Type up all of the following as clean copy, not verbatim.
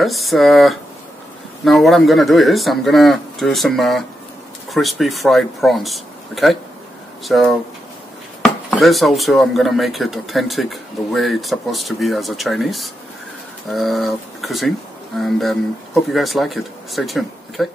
guys, now what I'm gonna do is I'm gonna do some crispy fried prawns. Okay, so this also I'm gonna make it authentic the way it's supposed to be as a Chinese cuisine, and then hope you guys like it. Stay tuned. Okay.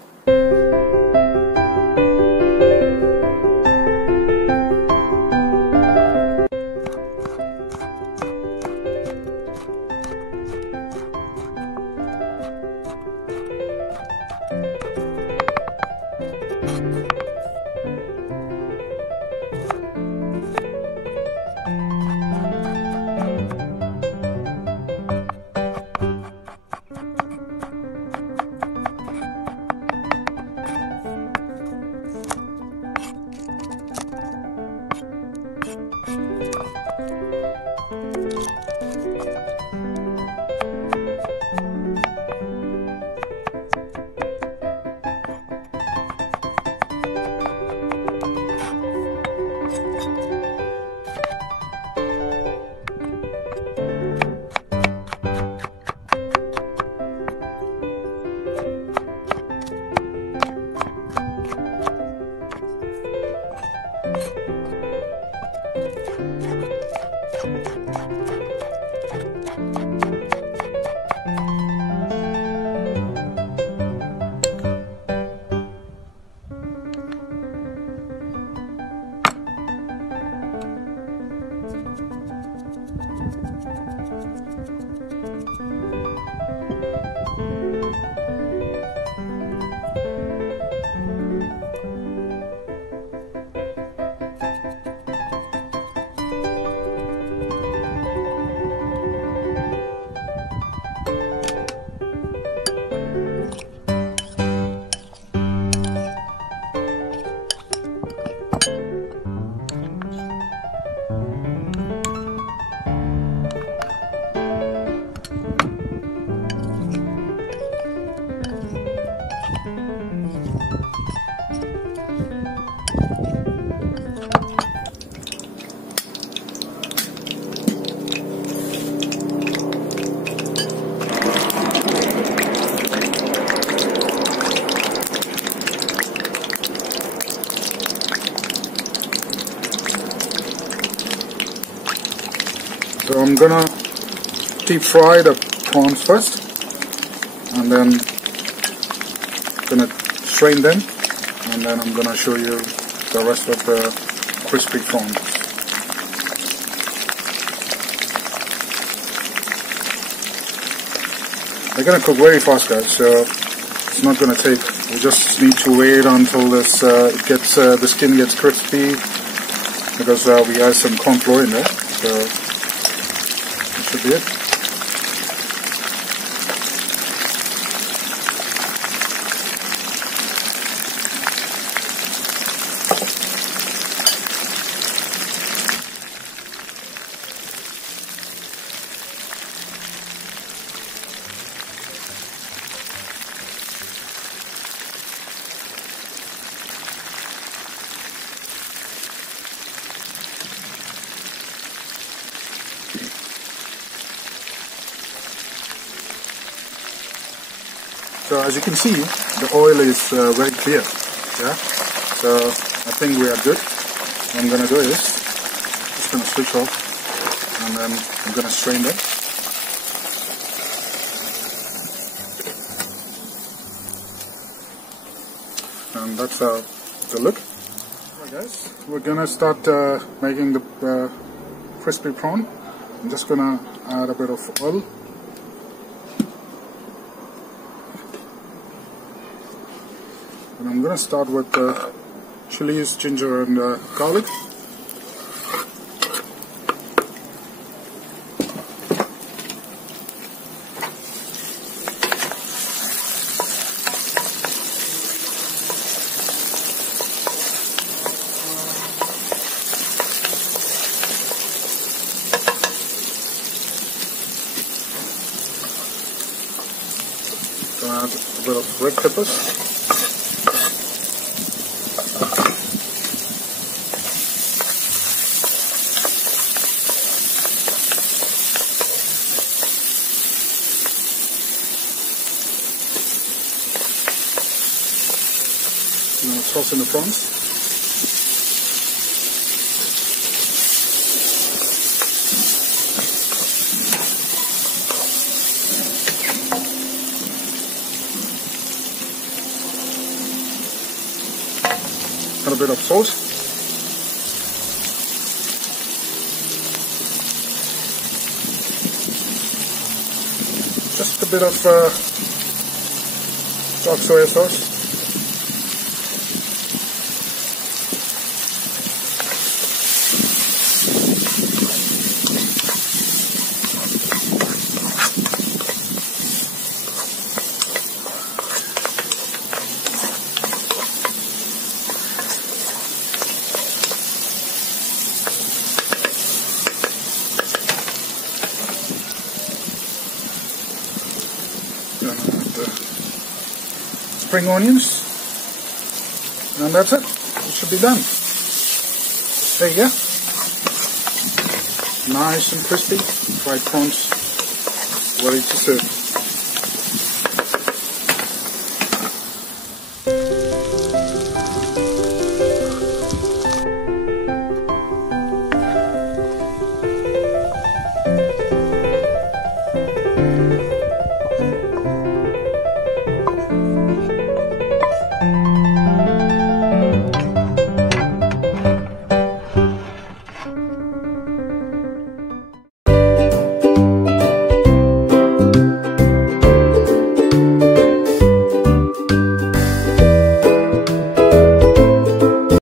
So I'm gonna deep fry the prawns first, and then gonna strain them, and then I'm gonna show you the rest of the crispy prawns. They're gonna cook very fast, guys, so it's not gonna take. We just need to wait until this the skin gets crispy, because we add some corn flour in there. So should be it. So as you can see, the oil is very clear, yeah. So I think we are good. What I'm gonna do is just gonna switch off, and then I'm gonna strain them. And that's the look. Alright guys, we're gonna start making the crispy prawn. I'm just gonna add a bit of oil. And I'm going to start with chilies, ginger and garlic. Add a bit of red peppers. I'm going to toss in the prawns. Add a bit of salt. Just a bit of dark soya sauce. Spring onions, and that's it. It should be done. There you go. Nice and crispy fried prawns, ready to serve.